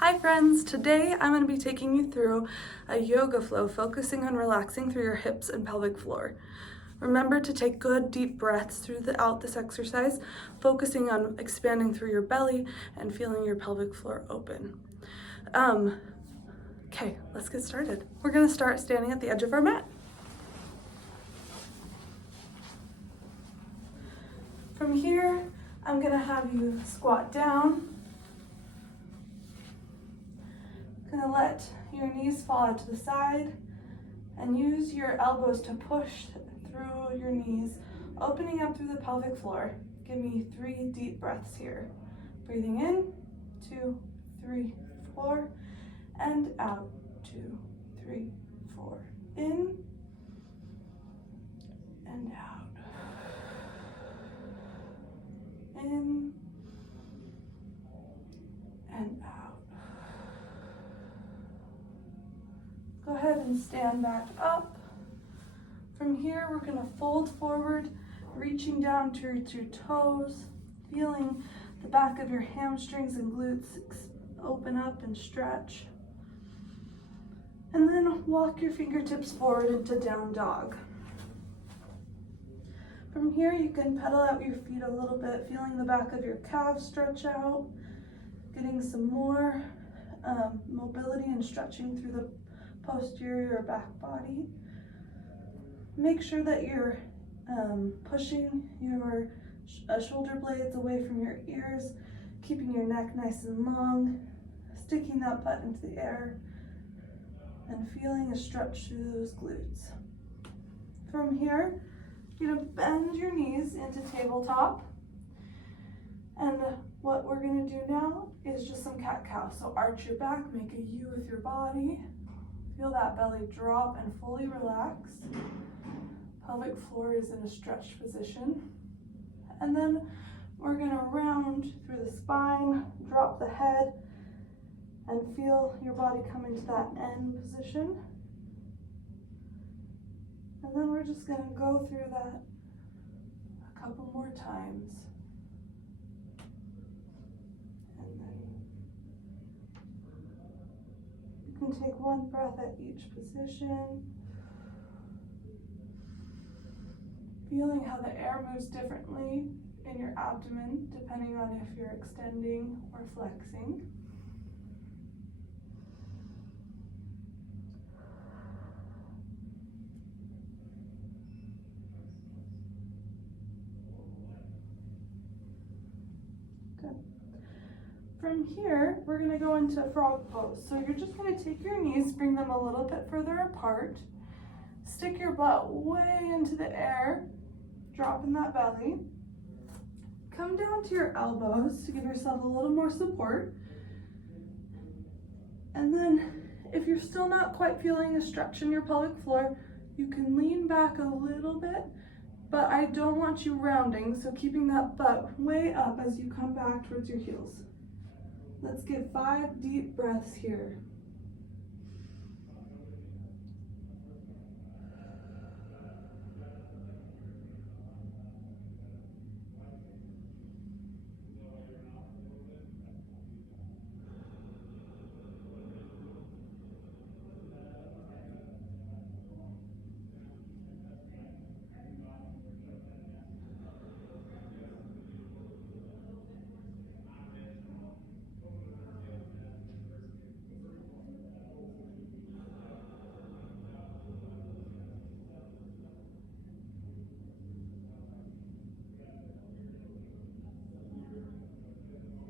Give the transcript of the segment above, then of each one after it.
Hi friends, today I'm going to be taking you through a yoga flow focusing on relaxing through your hips and pelvic floor. Remember to take good deep breaths throughout this exercise, focusing on expanding through your belly and feeling your pelvic floor open. Okay, let's get started. We're going to start standing at the edge of our mat. From here, I'm going to have you squat down. Gonna let your knees fall out to the side and use your elbows to push through your knees, opening up through the pelvic floor. Give me 3 deep breaths here. Breathing in, 2, 3, 4, and out, 2, 3, 4. In and out. In and out. Go ahead and stand back up. From here, we're gonna fold forward, reaching down to your toes, feeling the back of your hamstrings and glutes open up and stretch. And then walk your fingertips forward into down dog. From here, you can pedal out your feet a little bit, feeling the back of your calves stretch out, getting some more mobility and stretching through the posterior or back body. Make sure that you're pushing your shoulder blades away from your ears, keeping your neck nice and long, sticking that butt into the air, and feeling a stretch through those glutes. From here, you're gonna bend your knees into tabletop. And what we're gonna do now is just some cat-cow. So arch your back, make a U with your body. Feel that belly drop and fully relax. Pelvic floor is in a stretched position. And then we're gonna round through the spine, drop the head, and feel your body come into that end position. And then we're just gonna go through that a couple more times. And then you can take one breath at each position. Feeling how the air moves differently in your abdomen, depending on if you're extending or flexing. Good. From here, we're gonna go into frog pose. So you're just gonna take your knees, bring them a little bit further apart, stick your butt way into the air, drop in that belly. Come down to your elbows to give yourself a little more support. And then if you're still not quite feeling a stretch in your pelvic floor, you can lean back a little bit, but I don't want you rounding, so keeping that butt way up as you come back towards your heels. Let's get 5 deep breaths here.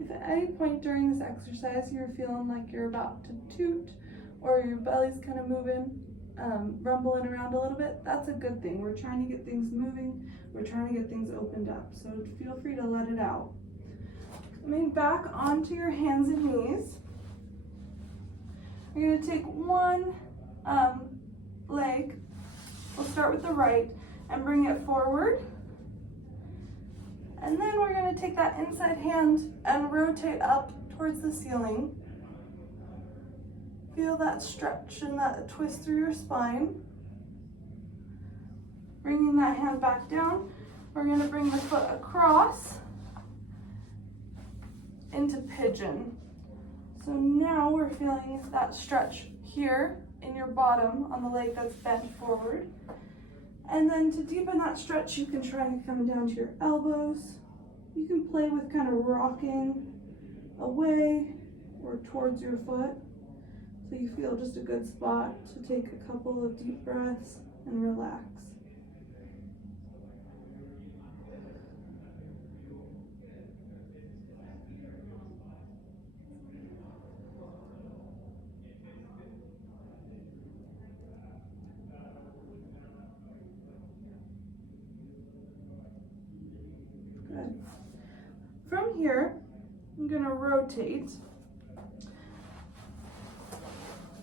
If at any point during this exercise you're feeling like you're about to toot or your belly's kind of moving, rumbling around a little bit, that's a good thing. We're trying to get things moving. We're trying to get things opened up. So feel free to let it out. Coming back onto your hands and knees. You're going to take one leg. We'll start with the right and bring it forward. And then we're going to take that inside hand and rotate up towards the ceiling. Feel that stretch and that twist through your spine. Bringing that hand back down, we're going to bring the foot across into pigeon. So now we're feeling that stretch here in your bottom on the leg that's bent forward. And then to deepen that stretch, you can try and come down to your elbows. You can play with kind of rocking away or towards your foot. So you feel just a good spot to take a couple of deep breaths and relax. Good. From here, I'm going to rotate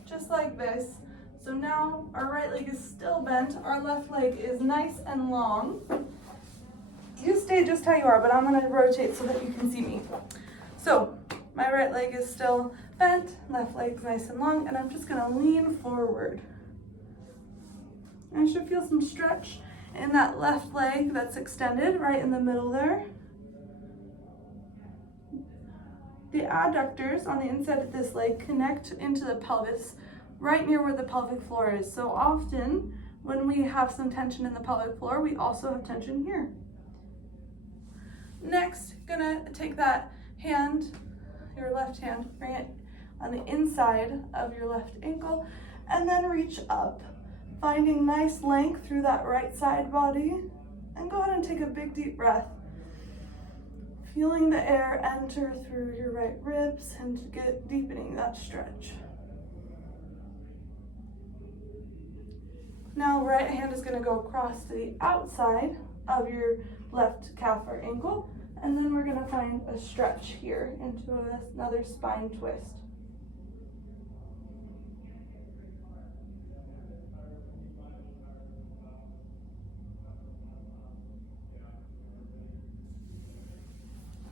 just like this. So now our right leg is still bent, our left leg is nice and long. You stay just how you are, but I'm going to rotate so that you can see me. So my right leg is still bent, left leg's nice and long, and I'm just going to lean forward. I should feel some stretch in that left leg that's extended right in the middle there. The adductors on the inside of this leg connect into the pelvis right near where the pelvic floor is. So often when we have some tension in the pelvic floor, we also have tension here. Next, gonna take that hand, your left hand, bring it on the inside of your left ankle, and then reach up, finding nice length through that right side body. And go ahead and take a big deep breath. Feeling the air enter through your right ribs and deepening that stretch. Now right hand is going to go across to the outside of your left calf or ankle, and then we're going to find a stretch here into another spine twist.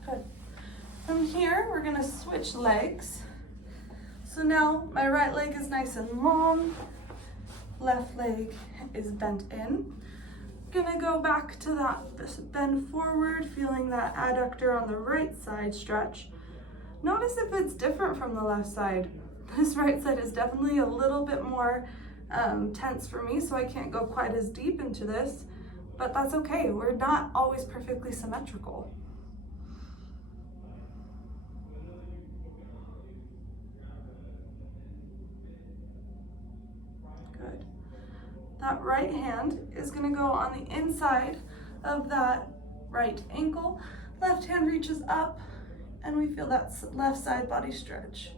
Good. From here, we're going to switch legs. So now my right leg is nice and long, left leg is bent in. Gonna go back to this bend forward, feeling that adductor on the right side stretch. Notice if it's different from the left side. This right side is definitely a little bit more tense for me, so I can't go quite as deep into this, but that's okay. We're not always perfectly symmetrical. Good. That right hand is going to go on the inside of that right ankle. Left hand reaches up, and we feel that left side body stretch.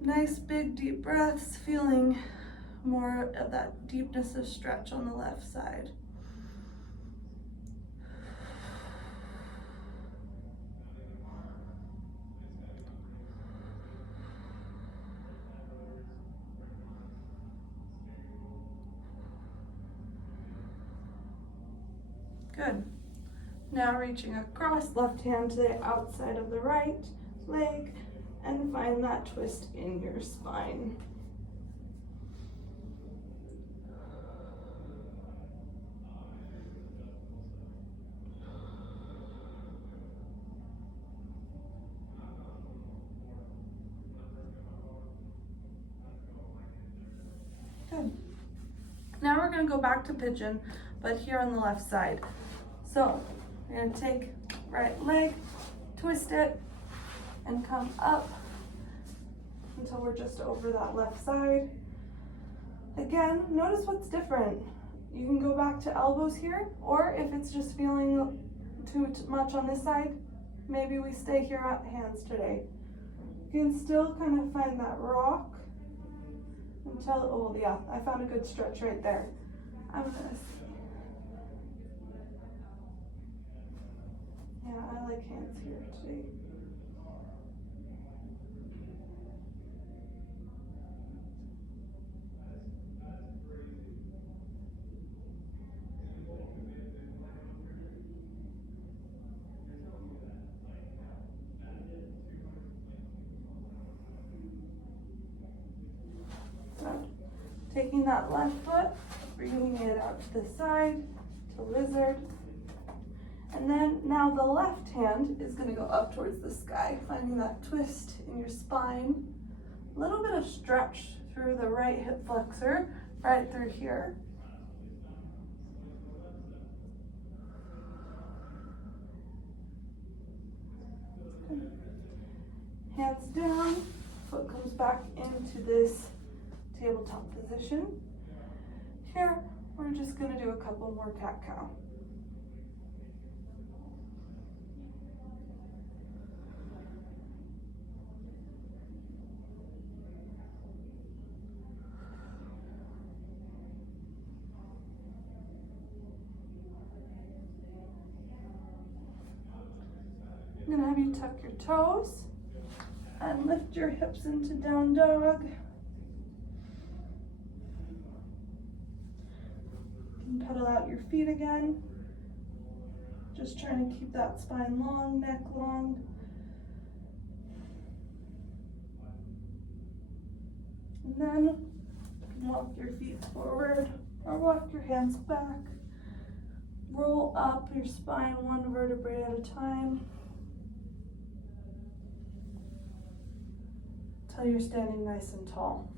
Nice big deep breaths, feeling more of that deepness of stretch on the left side. Good. Now reaching across, left hand to the outside of the right leg, and find that twist in your spine. Good. Now we're going to go back to pigeon, but here on the left side. So we're going to take right leg, twist it, and come up until we're just over that left side. Again, notice what's different. You can go back to elbows here, or if it's just feeling too much on this side, maybe we stay here at hands today. You can still kind of find that rock until, oh yeah, I found a good stretch right there. I'm gonna see. Yeah, I like hands here today. So, taking that left foot, bringing it out to the side, to lizard, And then now the left hand is gonna go up towards the sky, finding that twist in your spine. A little bit of stretch through the right hip flexor, right through here. Hands down, foot comes back into this tabletop position. Here, we're just gonna do a couple more cat-cow. I'm gonna have you tuck your toes and lift your hips into down dog. You can pedal out your feet again. Just trying to keep that spine long, neck long. And then you can walk your feet forward or walk your hands back. Roll up your spine one vertebrae at a time until you're standing nice and tall.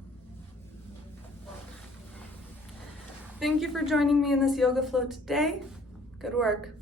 Thank you for joining me in this yoga flow today. Good work.